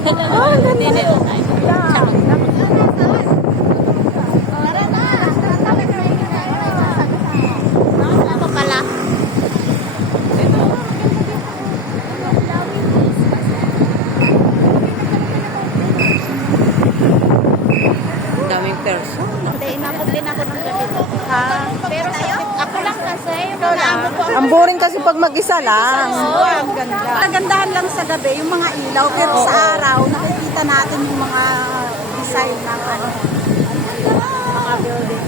Oh, hindi nila tayo. Ano pala? Daming person. Hindi, inabot din ako ng ganito. Ha? Pero ako lang kasi, yung mga abot ko. Ang boring kasi pag mag-isa lang. Oo, ang ganda. Nagandahan lang sa gabi yung mga ilaw, pero sa araw nakikita natin yung mga design ng ano. Mga building.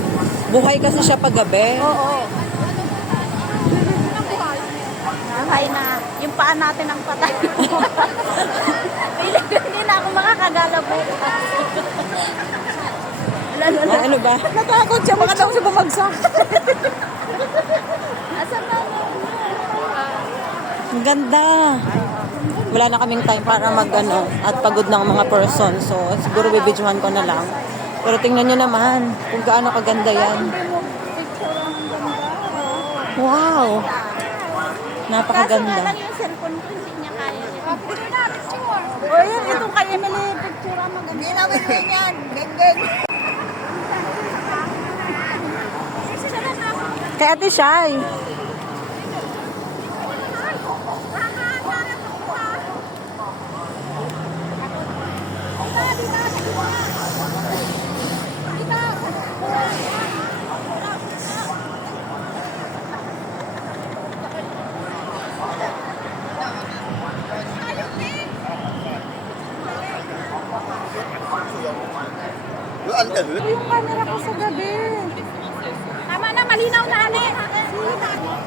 Buhay kasi siya pag gabi. Oo. Buhay na. Yung paan natin ang patay. Hindi na ako makakagala bukas. Ano ba? Natakot siya, baka daw siya bumagsak. Asan na mo? Ang ganda. Wala na kaming time para mag-ano at pagod ng mga person. So, siguro bibidyohan ko na lang. Pero tingnan nyo naman kung gaano kaganda yan. Wow! Kaso Napakaganda. nga lang yung cellphone ko, hindi niya kaya. O yan, itong kay Emily, picture maganda. Hindi na win yan. Geng-geng. Kay Ate Shai. Yung camera ko sa gabi. Tama na, malinaw na ane.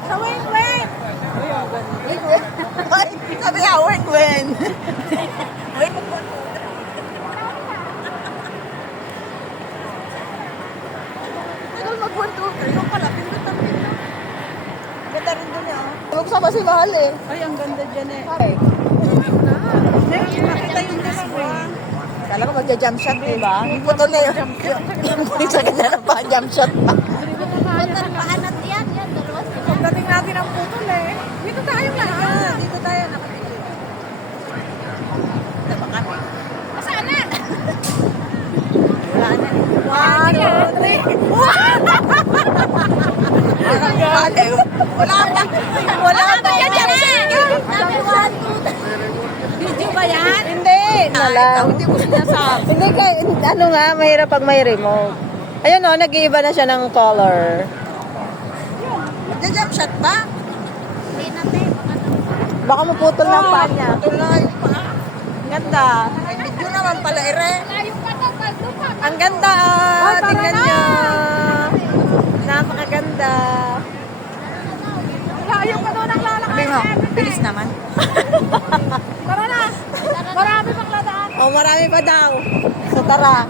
Sa win-win. Sabi nga, win-win. Pero mag-1, 2, 3. Yung pala, pindutan. Ganda rin dun eh. Huwag sa kasi mahal eh. Ay, ang ganda dyan eh. Nakita yung display. Kala ko magja-jump shot eh. Diba? Yung putol na yun. Yung sa ganda na pa, jump shot pa. Punta paan at yan, dalawa sila. Pagdating natin ang putol eh. Dito tayo lahat. Dito tayo. Saan na? Wala na. 1, 2, 3. Wala pa. Wala pa. Video ba yan? Hindi. Hindi mo sinasabi. Hindi ka, ano nga, mahirap pag may remote. Ayun o, nag-iiba na siya ng color. Magja-jump shot pa? Hindi natin. Baka maputol ng paa niya. Putol na yung paa. Ganda. May video naman pala ere. Ang ganda. Ay, tara Tingnan na. niyo. Napakaganda. Layo pa doon ang lalakad. Sabi mo, bilis naman. Tara na. Marami pang ladaan. Oh, marami pa daw. So tara.